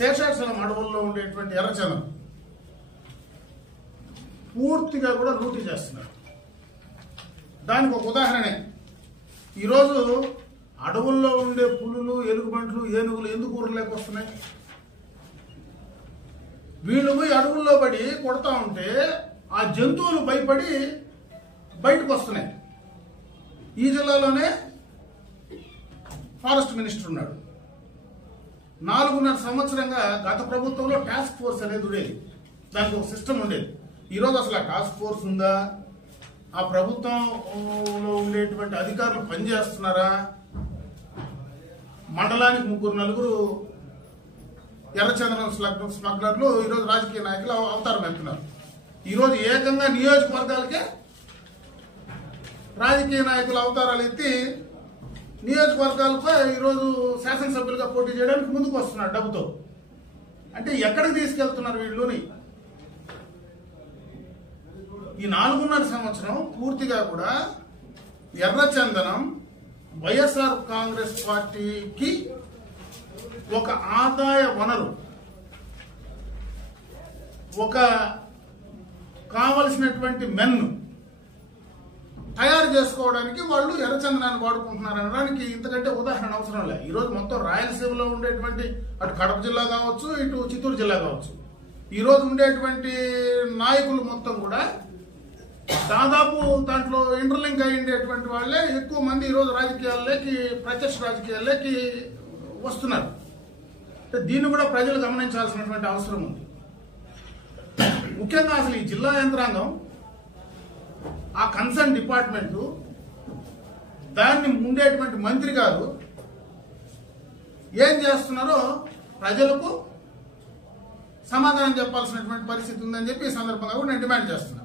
శేషాచలం అడవుల్లో ఉండేటువంటి ఎర్రచందనం పూర్తిగా కూడా లూటీ చేస్తున్నారు. దానికి ఒక ఉదాహరణే, ఈరోజు అడవుల్లో ఉండే పులులు, ఎలుగుబంట్లు, ఏనుగులు ఎందుకు ఊర్లోకి వస్తున్నాయి? వీళ్ళు పోయి అడవుల్లో పడి కొడతా ఉంటే ఆ జంతువులు భయపడి బయటకు వస్తున్నాయి. ఈ జిల్లాలోనే ఫారెస్ట్ మినిస్టర్ ఉన్నాడు. 4.5 సంవత్సరంగా గత ప్రభుత్వంలో టాస్క్ ఫోర్స్ అనేది ఉండేది, దానికి ఒక సిస్టమ్ ఉండేది. ఈరోజు అసలు ఆ టాస్క్ ఫోర్స్ ఉందా? ఆ ప్రభుత్వంలో ఉండేటువంటి అధికారులు పనిచేస్తున్నారా? మండలానికి 3-4 ఎర్రచందనం స్మగ్లర్లు ఈరోజు రాజకీయ నాయకులు అవతారం ఎత్తున్నారు. ఈరోజు ఏకంగా నియోజకవర్గాలకే రాజకీయ నాయకులు అవతారాలు ఎత్తి నియోజకవర్గాలపై ఈరోజు శాసనసభ్యులుగా పోటీ చేయడానికి ముందుకు వస్తున్నారు డబ్బుతో. అంటే ఎక్కడికి తీసుకెళ్తున్నారు వీళ్ళుని? ఈ 4.5 సంవత్సరం పూర్తిగా కూడా ఎర్రచందనం వైఎస్ఆర్ కాంగ్రెస్ పార్టీకి ఒక ఆదాయ వనరు, ఒక కావలసినటువంటి మెన్ను తయారు చేసుకోవడానికి వాళ్ళు ఎర్రచందనాన్ని వాడుకుంటున్నారు అనడానికి ఇంతకంటే ఉదాహరణ అవసరం లేదు. ఈరోజు మొత్తం రాయలసీమలో ఉండేటువంటి అటు కడప జిల్లా కావచ్చు, ఇటు చిత్తూరు జిల్లా కావచ్చు, ఈరోజు ఉండేటువంటి నాయకులు మొత్తం కూడా దాదాపు దాంట్లో ఇంటర్లింక్ అయి ఉండేటువంటి వాళ్ళే ఎక్కువ మంది ఈరోజు రాజకీయాల్లోకి, ప్రత్యక్ష రాజకీయాల్లోకి వస్తున్నారు. దీన్ని కూడా ప్రజలు గమనించాల్సినటువంటి అవసరం ఉంది. ముఖ్యంగా అసలు ఈ జిల్లా యంత్రాంగం, ఆ కన్సర్న్ డిపార్ట్మెంటు, దాన్ని ఉండేటువంటి మంత్రి గారు ఏం చేస్తున్నారో ప్రజలకు సమాధానం చెప్పాల్సినటువంటి పరిస్థితి ఉందని చెప్పి ఈ సందర్భంగా కూడా నేను డిమాండ్ చేస్తున్నాను.